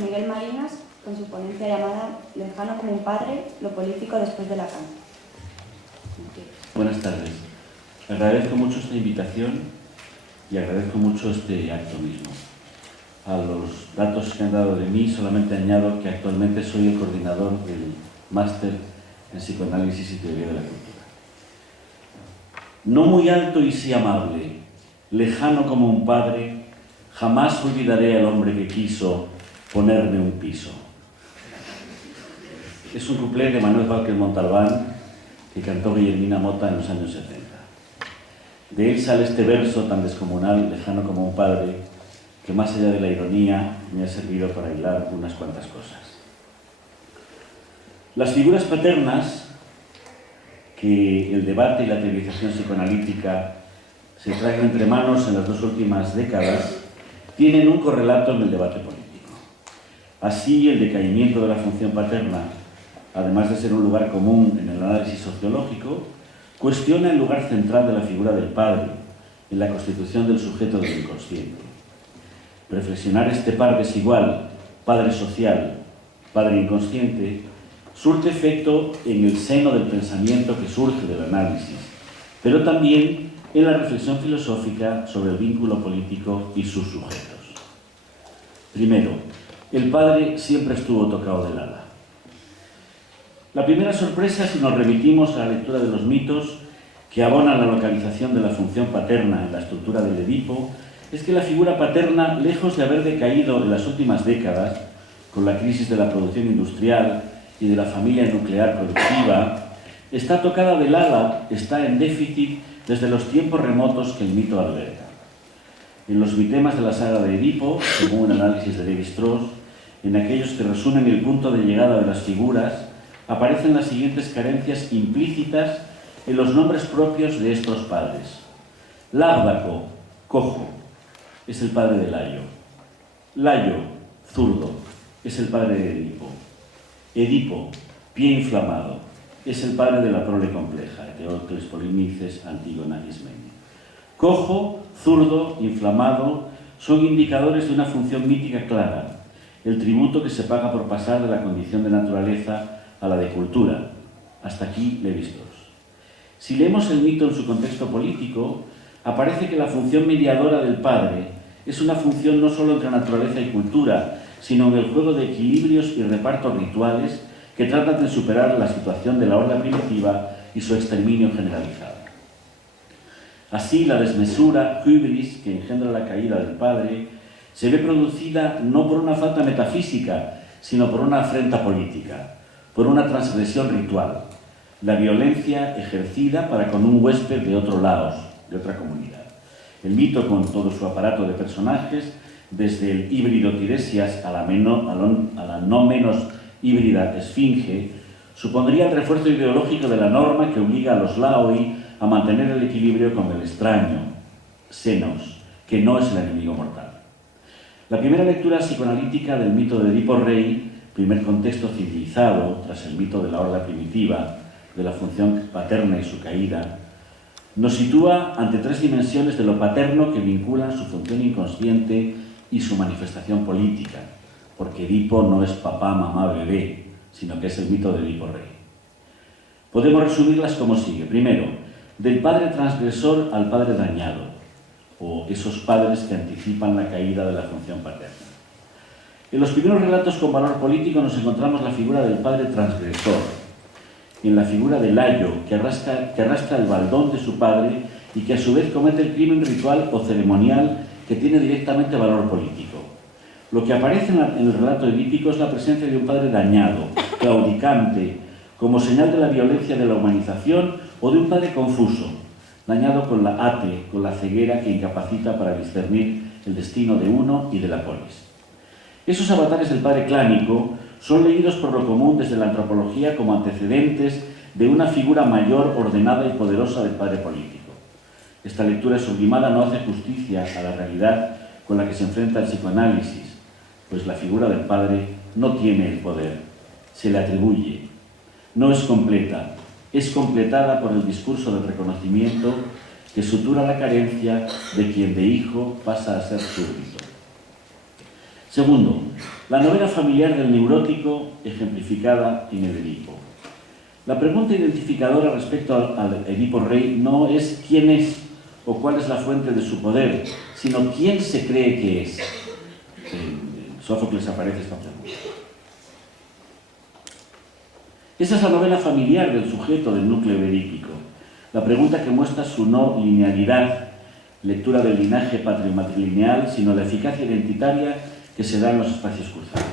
por Miguel Marinas con su ponencia llamada Lejano como un padre, lo político después de Lacan. Buenas tardes. Agradezco mucho esta invitación y agradezco mucho este acto mismo. A los datos que han dado de mí solamente añado que actualmente soy el coordinador del máster en psicoanálisis y teoría de la cultura. No muy alto y sí amable, lejano como un padre, jamás olvidaré al hombre que quiso ponerme un piso. Es un cuplé de Manuel Vázquez Montalbán que cantó Guillermina Motta en los años 70. De él sale este verso tan descomunal, lejano como un padre, que más allá de la ironía me ha servido para hilar unas cuantas cosas. Las figuras paternas que el debate y la teorización psicoanalítica se traen entre manos en las dos últimas décadas tienen un correlato en el debate político. Así, el decaimiento de la función paterna, además de ser un lugar común en el análisis sociológico, cuestiona el lugar central de la figura del padre en la constitución del sujeto del inconsciente. Reflexionar este par desigual, padre social, padre inconsciente, surte efecto en el seno del pensamiento que surge del análisis, pero también en la reflexión filosófica sobre el vínculo político y sus sujetos. Primero, el padre siempre estuvo tocado del ala. La primera sorpresa, si nos remitimos a la lectura de los mitos que abonan la localización de la función paterna en la estructura del Edipo, es que la figura paterna, lejos de haber decaído en las últimas décadas, con la crisis de la producción industrial y de la familia nuclear productiva, está tocada del ala, está en déficit desde los tiempos remotos que el mito alberga. En los mitemas de la saga de Edipo, según un análisis de Lévi-Strauss, en aquellos que resumen el punto de llegada de las figuras, aparecen las siguientes carencias implícitas en los nombres propios de estos padres. Lárdaco, cojo, es el padre de Layo. Layo, zurdo, es el padre de Edipo. Edipo, pie inflamado, es el padre de la prole compleja, Eteocles, Polinices, Antígona, Ismenia. Cojo, zurdo, inflamado, son indicadores de una función mítica clara, el tributo que se paga por pasar de la condición de naturaleza a la de cultura. Hasta aquí Lévi-Strauss. Si leemos el mito en su contexto político, aparece que la función mediadora del padre es una función no solo entre naturaleza y cultura, sino en el juego de equilibrios y repartos rituales que tratan de superar la situación de la horda primitiva y su exterminio generalizado. Así, la desmesura, hybris, que engendra la caída del padre, se ve producida no por una falta metafísica, sino por una afrenta política, por una transgresión ritual, la violencia ejercida para con un huésped de otro laos, de otra comunidad. El mito, con todo su aparato de personajes, desde el híbrido Tiresias a la no menos híbrida Esfinge, supondría el refuerzo ideológico de la norma que obliga a los laoi a mantener el equilibrio con el extraño, Xenos, que no es el enemigo mortal. La primera lectura psicoanalítica del mito de Edipo Rey, primer contexto civilizado, tras el mito de la horda primitiva, de la función paterna y su caída, nos sitúa ante tres dimensiones de lo paterno que vinculan su función inconsciente y su manifestación política, porque Edipo no es papá, mamá, bebé, sino que es el mito de Edipo Rey. Podemos resumirlas como sigue. Primero, del padre transgresor al padre dañado, o esos padres que anticipan la caída de la función paterna. En los primeros relatos con valor político nos encontramos la figura del padre transgresor, en la figura de Layo, que arrastra el baldón de su padre y que a su vez comete el crimen ritual o ceremonial que tiene directamente valor político. Lo que aparece en el relato edípico es la presencia de un padre dañado, claudicante, como señal de la violencia de la humanización, o de un padre confuso, dañado con la ate, con la ceguera que incapacita para discernir el destino de uno y de la polis. Esos avatares del padre clánico son leídos por lo común desde la antropología como antecedentes de una figura mayor, ordenada y poderosa del padre político. Esta lectura sublimada no hace justicia a la realidad con la que se enfrenta el psicoanálisis, pues la figura del padre no tiene el poder, se le atribuye. No es completa, es completada por el discurso del reconocimiento que sutura la carencia de quien de hijo pasa a ser súbdito. Segundo, la novela familiar del neurótico ejemplificada en el Edipo. La pregunta identificadora respecto al Edipo rey no es quién es o cuál es la fuente de su poder, sino quién se cree que es. En Sófocles aparece esta pregunta. Esa es la novela familiar del sujeto del núcleo edípico. La pregunta que muestra su no linealidad, lectura del linaje patrio-matrilineal, sino la eficacia identitaria que se da en los espacios cruzados.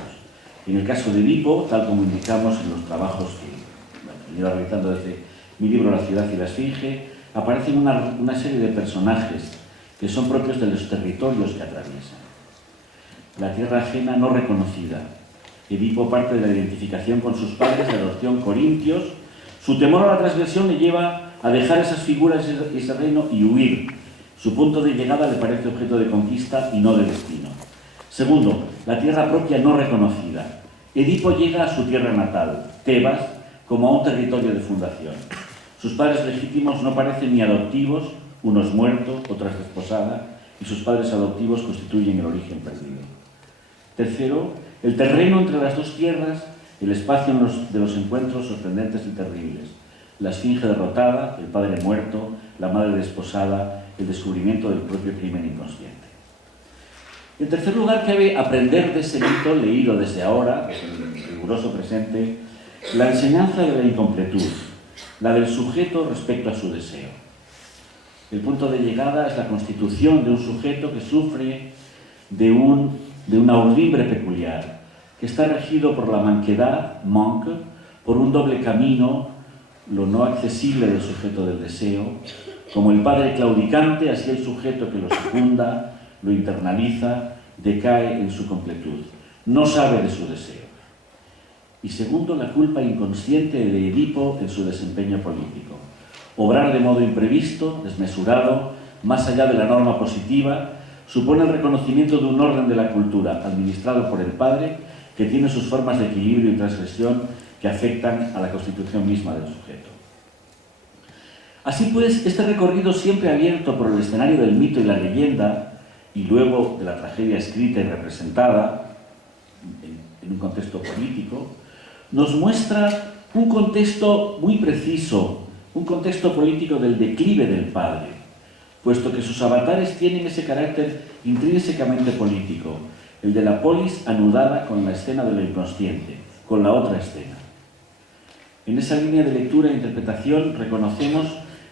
En el caso de Edipo, tal como indicamos en los trabajos que he ido realizando desde mi libro La ciudad y la esfinge, aparecen una serie de personajes que son propios de los territorios que atraviesan. La tierra ajena no reconocida. Edipo parte de la identificación con sus padres de adopción corintios. Su temor a la transgresión le lleva a dejar esas figuras y ese reino y huir. Su punto de llegada le parece objeto de conquista y no de destino. Segundo, la tierra propia no reconocida. Edipo llega a su tierra natal, Tebas, como a un territorio de fundación. Sus padres legítimos no parecen ni adoptivos, unos muertos, otras desposada, y sus padres adoptivos constituyen el origen perdido. Tercero, el terreno entre las dos tierras, el espacio de los encuentros sorprendentes y terribles. La esfinge derrotada, el padre muerto, la madre desposada, el descubrimiento del propio crimen inconsciente. En tercer lugar, cabe aprender de ese mito leído desde ahora, desde el riguroso presente, la enseñanza de la incompletud, la del sujeto respecto a su deseo. El punto de llegada es la constitución de un sujeto que sufre de una urdimbre peculiar, que está regido por la manquedad, manque, por un doble camino, lo no accesible del sujeto del deseo. Como el padre claudicante, así el sujeto que lo secunda, lo internaliza, decae en su completud. No sabe de su deseo. Y segundo, la culpa inconsciente de Edipo en su desempeño político. Obrar de modo imprevisto, desmesurado, más allá de la norma positiva, supone el reconocimiento de un orden de la cultura, administrado por el padre, que tiene sus formas de equilibrio y transgresión que afectan a la constitución misma del sujeto. Así pues, este recorrido siempre abierto por el escenario del mito y la leyenda, y luego de la tragedia escrita y representada en un contexto político, nos muestra un contexto muy preciso, un contexto político del declive del padre, puesto que sus avatares tienen ese carácter intrínsecamente político, el de la polis anudada con la escena de lo inconsciente, con la otra escena. En esa línea de lectura e interpretación reconocemos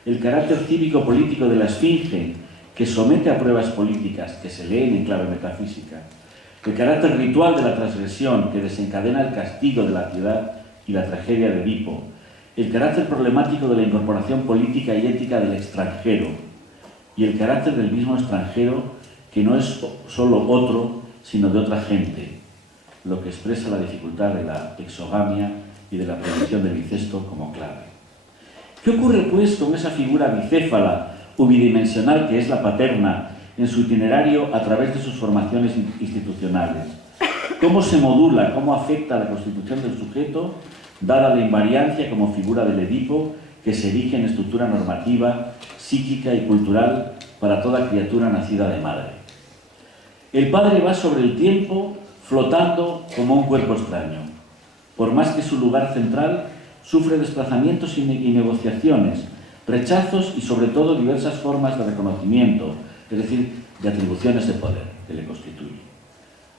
el carácter cívico-político de la esfinge, que somete a pruebas políticas que se leen en clave metafísica, el carácter ritual de la transgresión que desencadena el castigo de la ciudad y la tragedia de Edipo, el carácter problemático de la incorporación política y ética del extranjero, y el carácter del mismo extranjero que no es solo otro, sino de otra gente, lo que expresa la dificultad de la exogamia y de la prohibición del incesto como clave. ¿Qué ocurre, pues, con esa figura bicéfala o bidimensional que es la paterna en su itinerario a través de sus formaciones institucionales? ¿Cómo se modula, cómo afecta a la constitución del sujeto, dada la invariancia como figura del Edipo que se erige en estructura normativa, psíquica y cultural para toda criatura nacida de madre? El padre va sobre el tiempo flotando como un cuerpo extraño. Por más que su lugar central sufre desplazamientos y negociaciones, rechazos y sobre todo diversas formas de reconocimiento, es decir, de atribuciones de poder que le constituyen.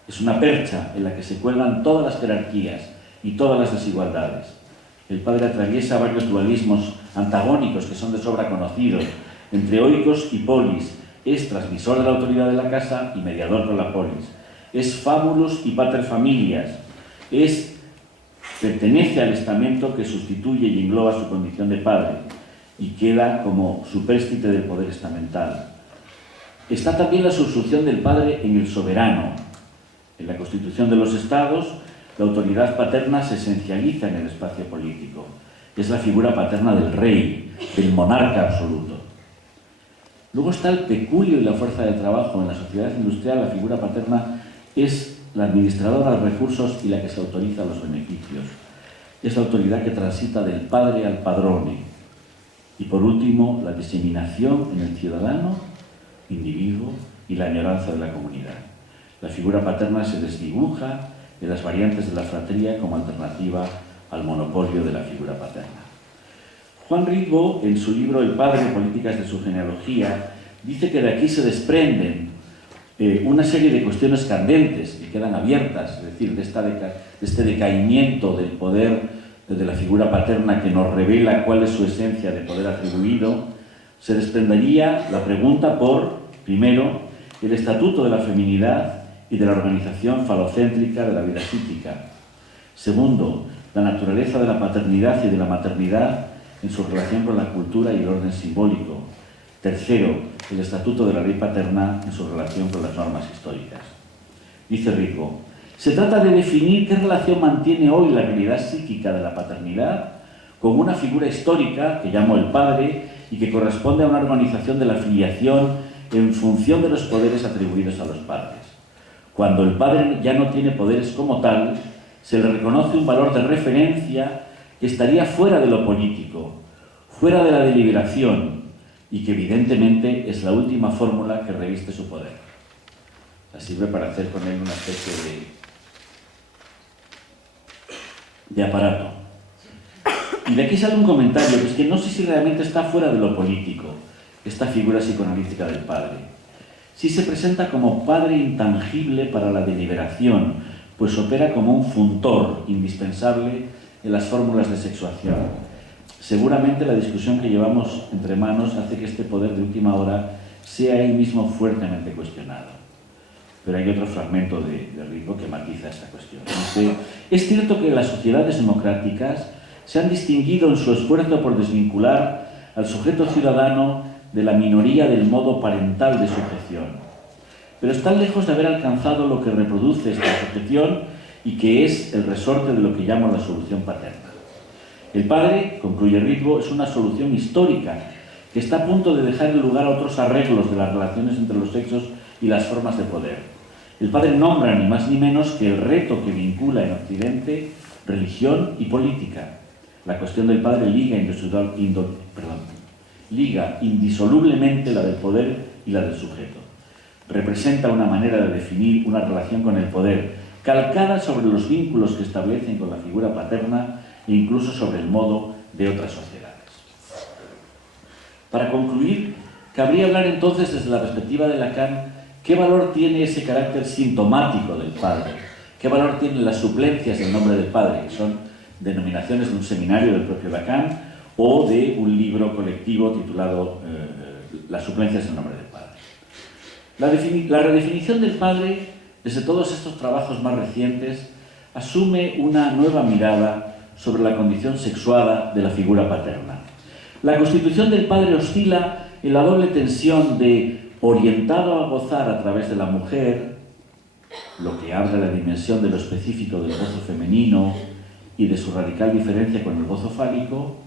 Es una percha en la que se cuelgan todas las jerarquías y todas las desigualdades. El padre atraviesa varios dualismos antagónicos que son de sobra conocidos, entre oikos y polis. Es transmisor de la autoridad de la casa y mediador con la polis. Es famulus y pater familias. Pertenece al estamento que sustituye y engloba su condición de padre y queda como supérstite del poder estamental. Está también la subsunción del padre en el soberano. En la constitución de los estados, la autoridad paterna se esencializa en el espacio político. Es la figura paterna del rey, del monarca absoluto. Luego está el peculio y la fuerza de trabajo. En la sociedad industrial, la figura paterna es la administradora de recursos y la que se autoriza los beneficios. Es la autoridad que transita del padre al padrone. Y por último, la diseminación en el ciudadano, individuo, y la añoranza de la comunidad. La figura paterna se desdibuja en las variantes de la fratría como alternativa al monopolio de la figura paterna. Juan Ritbo, en su libro El padre, políticas de su genealogía, dice que de aquí se desprenden una serie de cuestiones candentes que quedan abiertas, es decir, de este decaimiento del poder de la figura paterna que nos revela cuál es su esencia de poder atribuido. Se desprendería la pregunta por, primero, el estatuto de la feminidad y de la organización falocéntrica de la vida psíquica. Segundo, la naturaleza de la paternidad y de la maternidad en su relación con la cultura y el orden simbólico. Tercero, el estatuto de la ley paterna en su relación con las normas históricas. Dice Ritbo, se trata de definir qué relación mantiene hoy la realidad psíquica de la paternidad con una figura histórica que llamo el padre y que corresponde a una organización de la filiación en función de los poderes atribuidos a los padres. Cuando el padre ya no tiene poderes como tal, se le reconoce un valor de referencia que estaría fuera de lo político, fuera de la deliberación, y que evidentemente es la última fórmula que reviste su poder. La sirve para hacer con él una especie de aparato. Y de aquí sale un comentario, que es que no sé si realmente está fuera de lo político esta figura psicoanalítica del padre. Sí se presenta como padre intangible para la deliberación, pues opera como un funtor indispensable en las fórmulas de sexuación. Seguramente la discusión que llevamos entre manos hace que este poder de última hora sea él mismo fuertemente cuestionado. Pero hay otro fragmento de Ritbo que matiza esta cuestión. Dice, es cierto que las sociedades democráticas se han distinguido en su esfuerzo por desvincular al sujeto ciudadano de la minoría del modo parental de sujeción. Pero están lejos de haber alcanzado lo que reproduce esta sujeción y que es el resorte de lo que llamo la solución paterna. El padre, concluye Ritbo, es una solución histórica que está a punto de dejar el lugar a otros arreglos de las relaciones entre los sexos y las formas de poder. El padre nombra ni más ni menos que el reto que vincula en Occidente religión y política. La cuestión del padre liga indisolublemente la del poder y la del sujeto. Representa una manera de definir una relación con el poder, calcada sobre los vínculos que establecen con la figura paterna e incluso sobre el modo de otras sociedades. Para concluir, cabría hablar entonces desde la perspectiva de Lacan qué valor tiene ese carácter sintomático del padre, qué valor tienen las suplencias del nombre del padre, que son denominaciones de un seminario del propio Lacan o de un libro colectivo titulado Las suplencias del nombre del padre. La redefinición del padre, desde todos estos trabajos más recientes, asume una nueva mirada sobre la condición sexuada de la figura paterna. La constitución del padre oscila en la doble tensión de orientado a gozar a través de la mujer, lo que abre la dimensión de lo específico del gozo femenino y de su radical diferencia con el gozo fálico,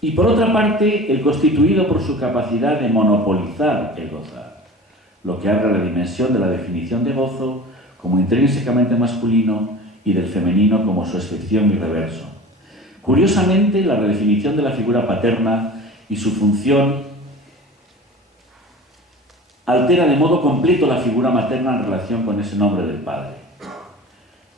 y por otra parte el constituido por su capacidad de monopolizar el gozar, lo que abre la dimensión de la definición de gozo como intrínsecamente masculino y del femenino como su excepción y reverso. Curiosamente, la redefinición de la figura paterna y su función altera de modo completo la figura materna en relación con ese nombre del padre.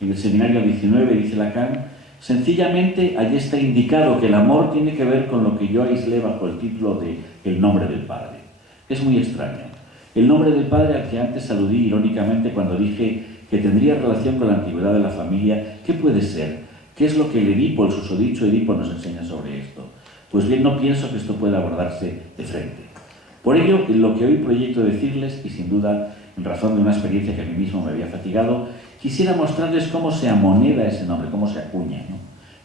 En el seminario 19, dice Lacan, sencillamente allí está indicado que el amor tiene que ver con lo que yo aislé bajo el título de el nombre del padre. Es muy extraño. El nombre del padre al que antes aludí irónicamente cuando dije que tendría relación con la antigüedad de la familia, ¿qué puede ser? ¿Qué es lo que el Edipo, el susodicho Edipo, nos enseña sobre esto? Pues bien, no pienso que esto pueda abordarse de frente. Por ello, lo que hoy proyecto decirles, y sin duda en razón de una experiencia que a mí mismo me había fatigado, quisiera mostrarles cómo se amoneda ese nombre, cómo se acuña, ¿no?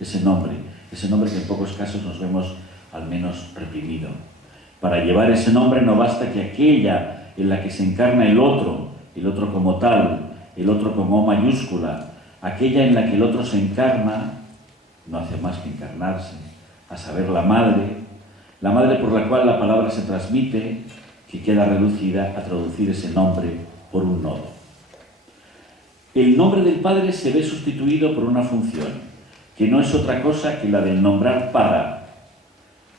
ese nombre que en pocos casos nos vemos al menos reprimido. Para llevar ese nombre no basta que aquella en la que se encarna el otro como tal, el otro con O mayúscula, aquella en la que el otro se encarna, no hace más que encarnarse, a saber, la madre por la cual la palabra se transmite, que queda reducida a traducir ese nombre por un nodo. El nombre del padre se ve sustituido por una función, que no es otra cosa que la del nombrar para.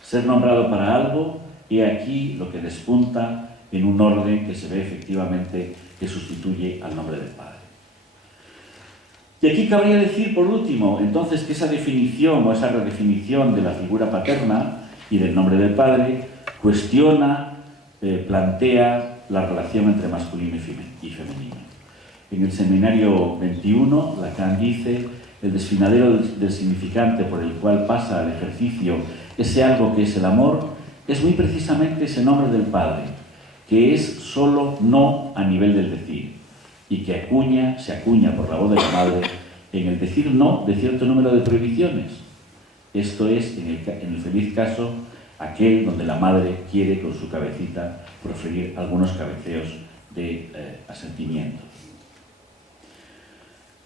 Ser nombrado para algo, he aquí lo que despunta en un orden que se ve efectivamente que sustituye al nombre del Padre. Y aquí cabría decir, por último, entonces, que esa definición o esa redefinición de la figura paterna y del nombre del Padre cuestiona, plantea la relación entre masculino y femenino. En el seminario 21, Lacan dice: el desfinadero del significante por el cual pasa al ejercicio ese algo que es el amor es muy precisamente ese nombre del Padre, que es solo no a nivel del decir, y que se acuña por la voz de la madre en el decir no de cierto número de prohibiciones. Esto es, en el feliz caso, aquel donde la madre quiere con su cabecita proferir algunos cabeceos de asentimiento.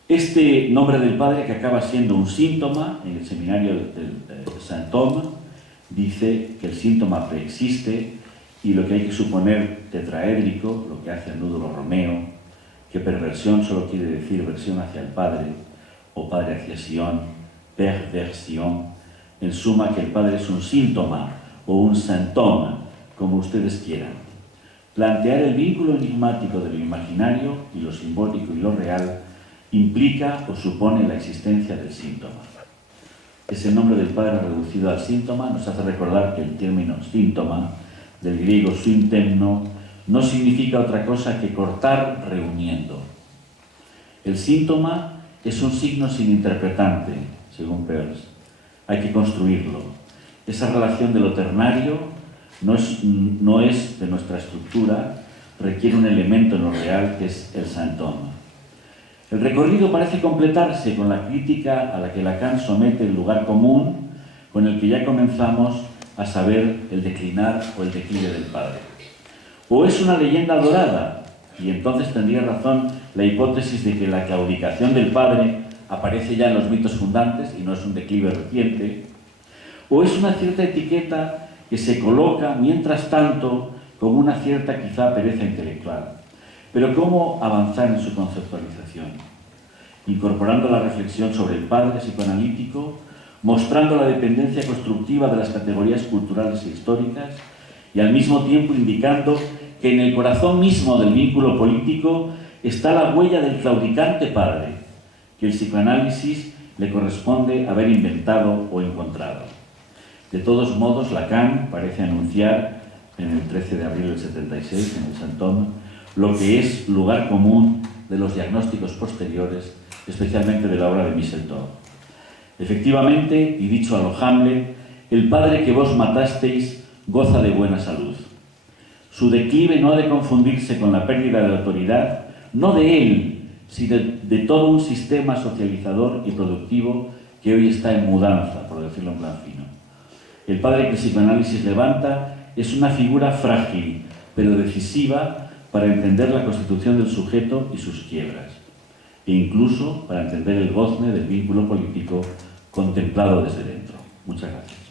Este nombre del Padre, que acaba siendo un síntoma, en el seminario del Saint-Homme, dice que el síntoma preexiste y lo que hay que suponer tetraédrico, lo que hace el núdulo romeo, que perversión solo quiere decir versión hacia el Padre, o Padre hacia Sion, perversión, en suma que el Padre es un síntoma o un síntoma, como ustedes quieran. Plantear el vínculo enigmático de lo imaginario y lo simbólico y lo real implica o supone la existencia del síntoma. Ese nombre del Padre reducido al síntoma nos hace recordar que el término síntoma, del griego syntemno, no significa otra cosa que cortar reuniendo. El síntoma es un signo sin interpretante, según Peirce. Hay que construirlo. Esa relación de lo ternario no es de nuestra estructura, requiere un elemento en lo real que es el symptôme. El recorrido parece completarse con la crítica a la que Lacan somete el lugar común con el que ya comenzamos a saber el declinar o el declive del Padre. O es una leyenda dorada, y entonces tendría razón la hipótesis de que la claudicación del Padre aparece ya en los mitos fundantes y no es un declive reciente, o es una cierta etiqueta que se coloca, mientras tanto, como una cierta quizá pereza intelectual. Pero ¿cómo avanzar en su conceptualización? Incorporando la reflexión sobre el Padre psicoanalítico, mostrando la dependencia constructiva de las categorías culturales e históricas, y al mismo tiempo indicando que en el corazón mismo del vínculo político está la huella del claudicante Padre, que el psicoanálisis le corresponde haber inventado o encontrado. De todos modos, Lacan parece anunciar, en el 13 de abril del 76, en el Saint-Homme, lo que es lugar común de los diagnósticos posteriores, especialmente de la obra de Michel Thor. Efectivamente, y dicho a lo Hamlet, el Padre que vos matasteis goza de buena salud. Su declive no ha de confundirse con la pérdida de autoridad, no de él, sino de todo un sistema socializador y productivo que hoy está en mudanza, por decirlo en plan fino. El Padre que el psicoanálisis levanta es una figura frágil, pero decisiva para entender la constitución del sujeto y sus quiebras, e incluso para entender el gozne del vínculo político contemplado desde dentro. Muchas gracias.